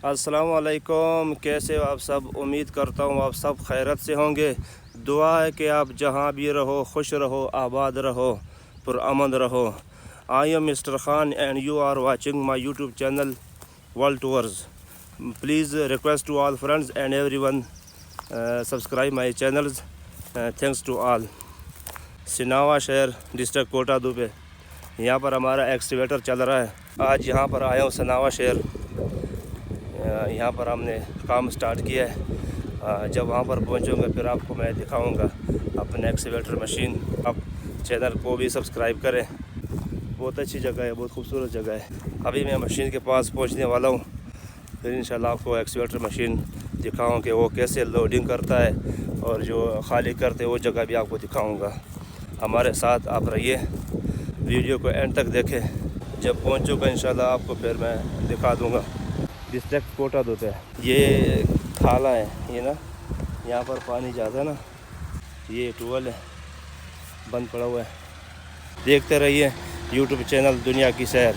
अस्सलाम वालेकुम, कैसे हो आप सब। उम्मीद करता हूँ आप सब खैरत से होंगे। दुआ है कि आप जहाँ भी रहो खुश रहो, आबाद रहो, पुरअमन रहो। I am mister Khan and you are watching my YouTube channel World Tours. Please request to all friends and everyone subscribe my channels. Thanks to all. Sinawa शहर, डिस्ट्रिक्ट कोटा दुबे, यहाँ पर हमारा एक्सकवेटर चल रहा है। आज यहाँ पर आया हूँ सिनावा शहर। यहाँ पर हमने काम स्टार्ट किया है। जब वहाँ पर पहुँचूँगा फिर आपको मैं दिखाऊँगा अपने एक्सकवेटर मशीन। आप चैनल को भी सब्सक्राइब करें। बहुत अच्छी जगह है, बहुत खूबसूरत जगह है। अभी मैं मशीन के पास पहुँचने वाला हूँ, फिर इंशाल्लाह आपको एक्सकवेटर मशीन दिखाऊँ कि वो कैसे लोडिंग करता है और जो खाली करते हैं वो जगह भी आपको दिखाऊँगा। हमारे साथ आप रहिए, वीडियो को एंड तक देखें। जब पहुँचूँगा इंशाल्लाह आपको फिर मैं दिखा दूँगा। डिस्ट्रिक्ट कोटा दुबे, ये खाला है ये ना, यहाँ पर पानी ज़्यादा है ना, ये ट्यूबवेल है बंद पड़ा हुआ है। देखते रहिए यूट्यूब चैनल दुनिया की सैर।